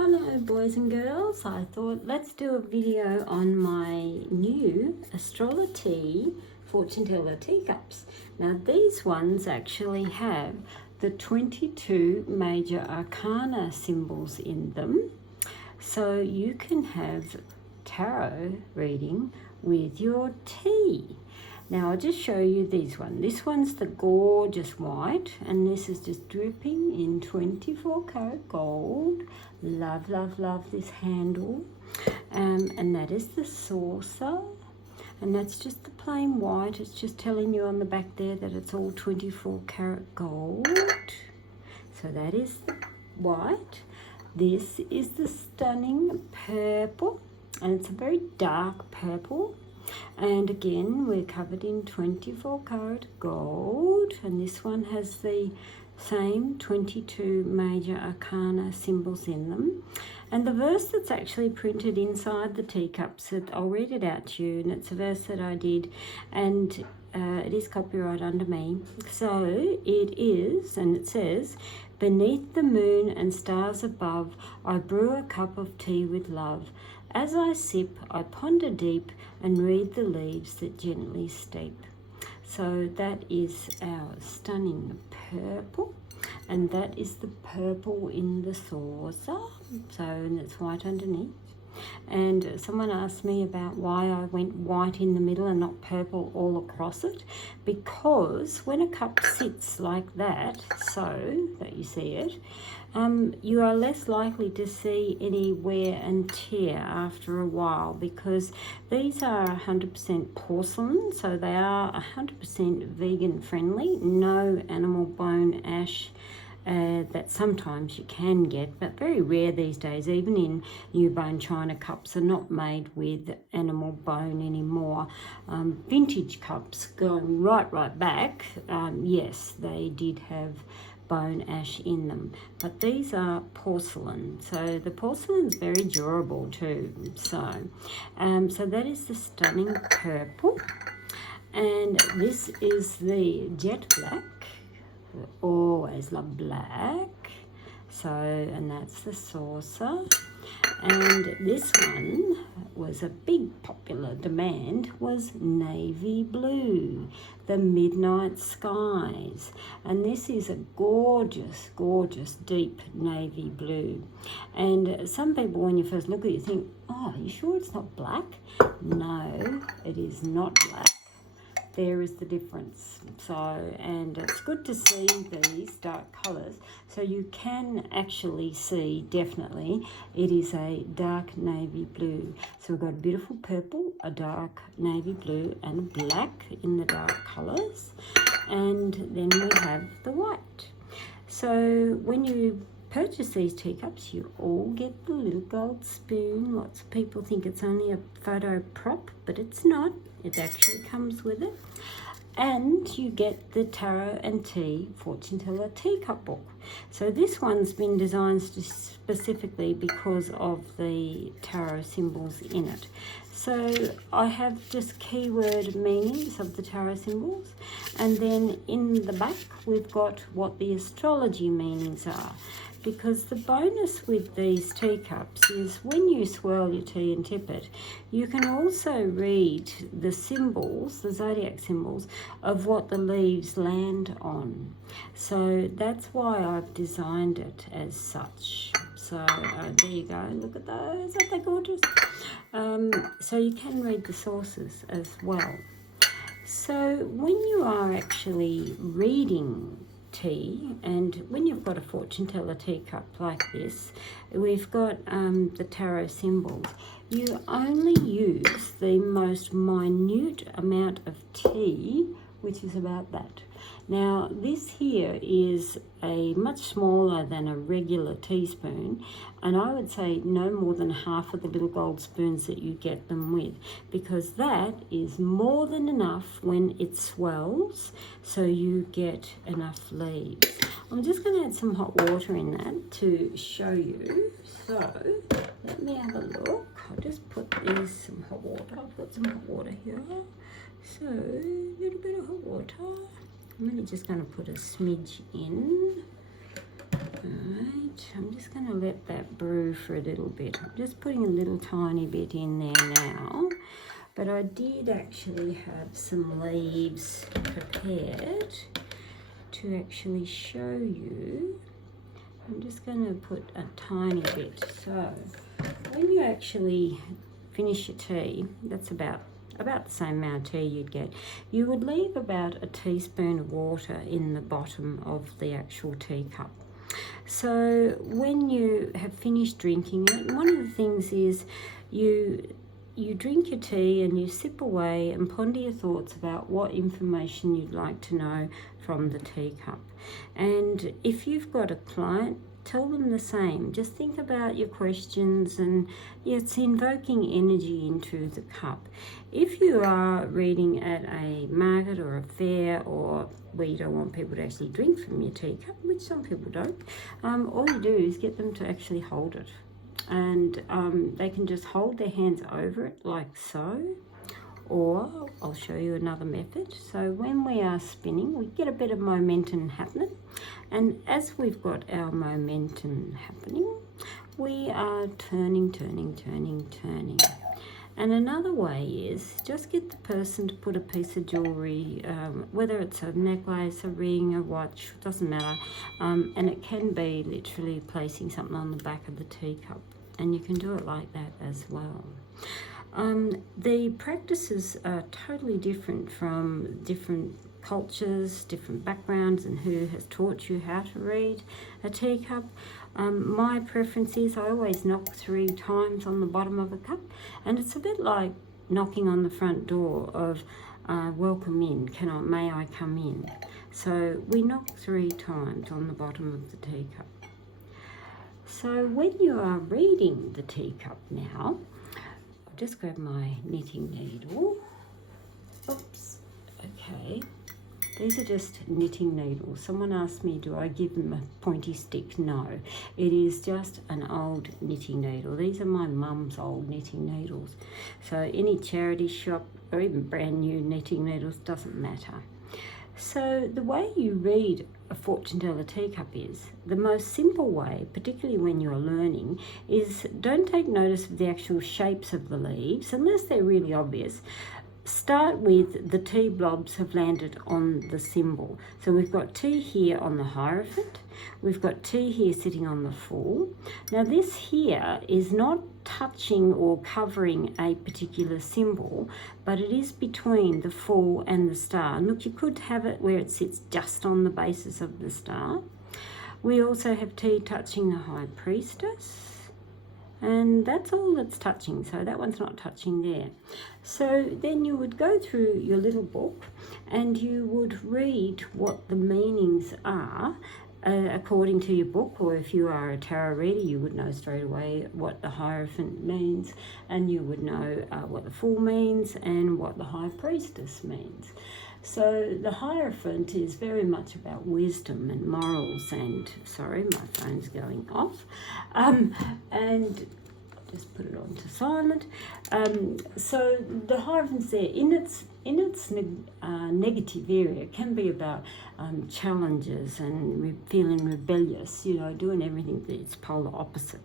Hello boys and girls, I thought let's do a video on my new Astrology fortune teller teacups. Now these ones actually have the 22 major arcana symbols in them, so you can have tarot reading with your tea. Now I'll just show you these one. This one's the gorgeous white, and this is just dripping in 24 karat gold. Love, love, love this handle. And that is the saucer. And that's just the plain white. It's just telling you on the back there that it's all 24 karat gold. So that is the white. This is the stunning purple, and it's a very dark purple. And again, we're covered in 24 karat gold, and this one has the same 22 major arcana symbols in them. And the verse that's actually printed inside the teacups, I'll read it out to you, and it's a verse that I did, and it is copyright under me. So it is, and it says, "Beneath the moon and stars above, I brew a cup of tea with love. As I sip, I ponder deep and read the leaves that gently steep." So that is our stunning purple, and that is the purple in the saucer. So, and it's white underneath. And someone asked me about why I went white in the middle and not purple all across it, because when a cup sits like that, so that you see it, you are less likely to see any wear and tear after a while, because these are 100% porcelain, so they are 100% vegan friendly, no animal bone ash. That sometimes you can get, but very rare these days. Even in new bone china cups are not made with animal bone anymore. Vintage cups going right back, yes, they did have bone ash in them, but these are porcelain, so the porcelain's very durable too. So that is the stunning purple, and this is the jet black. Always love black. So, and that's the saucer. And this one was a big popular demand, was navy blue, the midnight skies. And this is a gorgeous, gorgeous deep navy blue. And some people, when you first look at it, you think, oh, are you sure it's not black? No, it is not black. There is the difference. So, and it's good to see these dark colours, so you can actually see definitely it is a dark navy blue. So we've got a beautiful purple, a dark navy blue, and a black in the dark colours, and then we have the white. So when you purchase these teacups, you all get the little gold spoon. Lots of people think it's only a photo prop, but it's not. It actually comes with it. And you get the Tarot and Tea Fortune Teller Teacup book. So this one's been designed specifically because of the tarot symbols in it. So I have just keyword meanings of the tarot symbols, and then in the back we've got what the astrology meanings are. Because the bonus with these teacups is when you swirl your tea and tip it, you can also read the symbols, the zodiac symbols, of what the leaves land on. So that's why I've designed it as such. So there you go, look at those, aren't they gorgeous? So you can read the sources as well. So when you are actually reading tea, and when you've got a fortune teller teacup like this, we've got the tarot symbols. You only use the most minute amount of tea, which is about that. Now this here is a much smaller than a regular teaspoon, and I would say no more than half of the little gold spoons that you get them with, because that is more than enough when it swells, so you get enough leaves. I'm just going to add some hot water in that to show you. So let me have a look. I'll just put in some hot water. I've got some hot water here. So a little bit of hot water. I'm really just going to put a smidge in. Right, I'm just going to let that brew for a little bit. I'm just putting a little tiny bit in there now. But I did actually have some leaves prepared to actually show you. I'm just going to put a tiny bit. So when you actually finish your tea, that's about the same amount of tea you'd get. You would leave about a teaspoon of water in the bottom of the actual teacup. So when you have finished drinking it, one of the things is you drink your tea and you sip away and ponder your thoughts about what information you'd like to know from the teacup. And if you've got a client, tell them the same. Just think about your questions, and it's invoking energy into the cup. If you are reading at a market or a fair, or where you don't want people to actually drink from your teacup, which some people don't, all you do is get them to actually hold it. And they can just hold their hands over it like so, or I'll show you another method. So when we are spinning, we get a bit of momentum happening, and as we've got our momentum happening, we are turning. And another way is just get the person to put a piece of jewellery, whether it's a necklace, a ring, a watch, doesn't matter, and it can be literally placing something on the back of the teacup, and you can do it like that as well. The practices are totally different from different cultures, different backgrounds, and who has taught you how to read a teacup. My preference is I always knock 3 times on the bottom of a cup, and it's a bit like knocking on the front door of welcome in, may I come in? So we knock 3 times on the bottom of the teacup. So when you are reading the teacup now, I'll just grab my knitting needle. Oops, okay. These are just knitting needles. Someone asked me, do I give them a pointy stick? No, it is just an old knitting needle. These are my mum's old knitting needles. So any charity shop or even brand new knitting needles, doesn't matter. So the way you read a fortune teller teacup is, the most simple way, particularly when you're learning, is don't take notice of the actual shapes of the leaves, unless they're really obvious. Start with the tea blobs have landed on the symbol. So we've got tea here on the Hierophant. We've got tea here sitting on the Fool. Now this here is not touching or covering a particular symbol, but it is between the Fool and the Star. And look, you could have it where it sits just on the basis of the Star. We also have tea touching the High Priestess. And that's all that's touching, so that one's not touching there. So then you would go through your little book and you would read what the meanings are according to your book, or if you are a tarot reader, you would know straight away what the Hierophant means, and you would know what the Fool means and what the High Priestess means. So the Hierophant is very much about wisdom and morals, and sorry, my phone's going off, and I'll just put it on to silent. So the Hierophant's there in its negative area. It can be about challenges and feeling rebellious, doing everything that's polar opposite.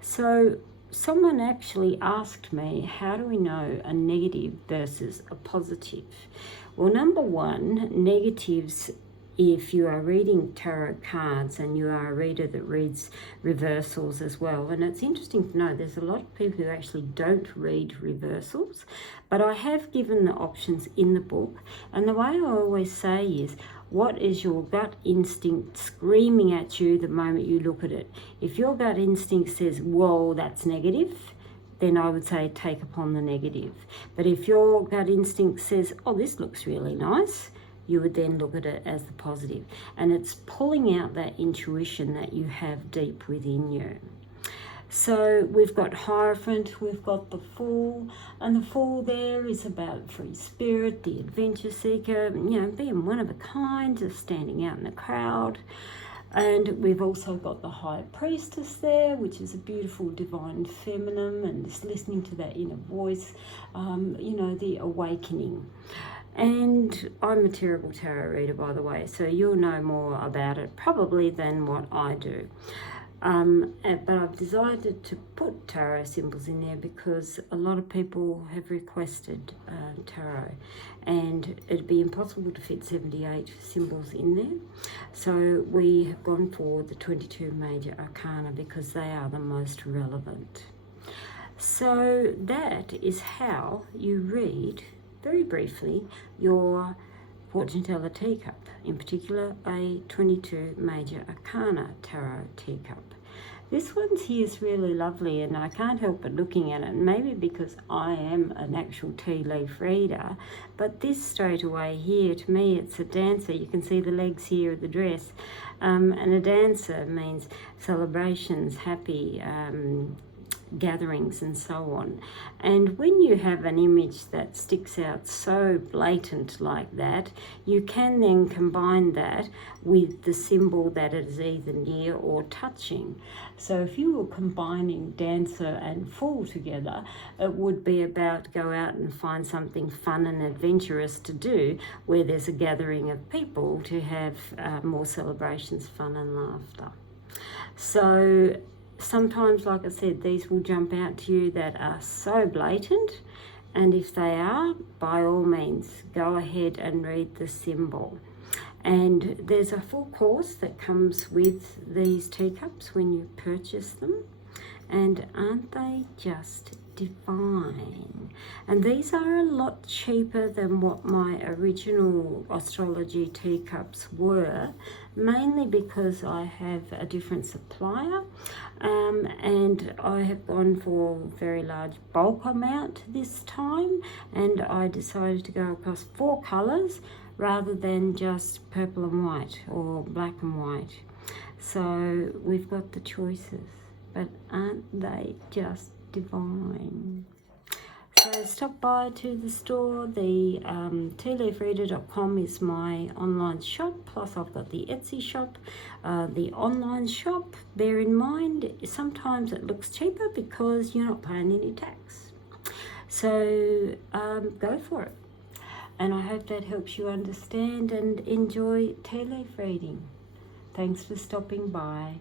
So someone actually asked me, how do we know a negative versus a positive? Well, number one, negatives, if you are reading tarot cards and you are a reader that reads reversals as well, and it's interesting to know there's a lot of people who actually don't read reversals, but I have given the options in the book, and the way I always say is, what is your gut instinct screaming at you the moment you look at it? If your gut instinct says, whoa, that's negative, then I would say take upon the negative. But if your gut instinct says, oh, this looks really nice, you would then look at it as the positive. And it's pulling out that intuition that you have deep within you. So we've got Hierophant, we've got the Fool, and the Fool there is about free spirit, the adventure seeker, being one of a kind, just standing out in the crowd. And we've also got the High Priestess there, which is a beautiful divine feminine, and just listening to that inner voice, the awakening. And I'm a terrible tarot reader, by the way, so you'll know more about it probably than what I do. But I've decided to put tarot symbols in there because a lot of people have requested tarot, and it'd be impossible to fit 78 symbols in there. So we have gone for the 22 major arcana because they are the most relevant. So that is how you read, very briefly, your fortune teller teacup, in particular a 22 major arcana tarot teacup. This one's here is really lovely, and I can't help but looking at it, maybe because I am an actual tea leaf reader, but this straight away here, to me it's a dancer. You can see the legs here of the dress, and a dancer means celebrations, happy gatherings and so on. And when you have an image that sticks out so blatant like that, you can then combine that with the symbol that it is either near or touching. So if you were combining dancer and fool together, it would be about go out and find something fun and adventurous to do where there's a gathering of people to have more celebrations, fun and laughter. So sometimes, like I said, these will jump out to you that are so blatant, and if they are, by all means, go ahead and read the symbol. And there's a full course that comes with these teacups when you purchase them, and aren't they just divine? And these are a lot cheaper than what my original astrology teacups were, mainly because I have a different supplier, and I have gone for a very large bulk amount this time, and I decided to go across 4 colours rather than just purple and white or black and white. So we've got the choices, but aren't they just divine? So stop by to the store. The tealeafreader.com is my online shop, plus I've got the Etsy shop. The online shop, bear in mind, sometimes it looks cheaper because you're not paying any tax. So go for it. And I hope that helps you understand and enjoy tea leaf reading. Thanks for stopping by.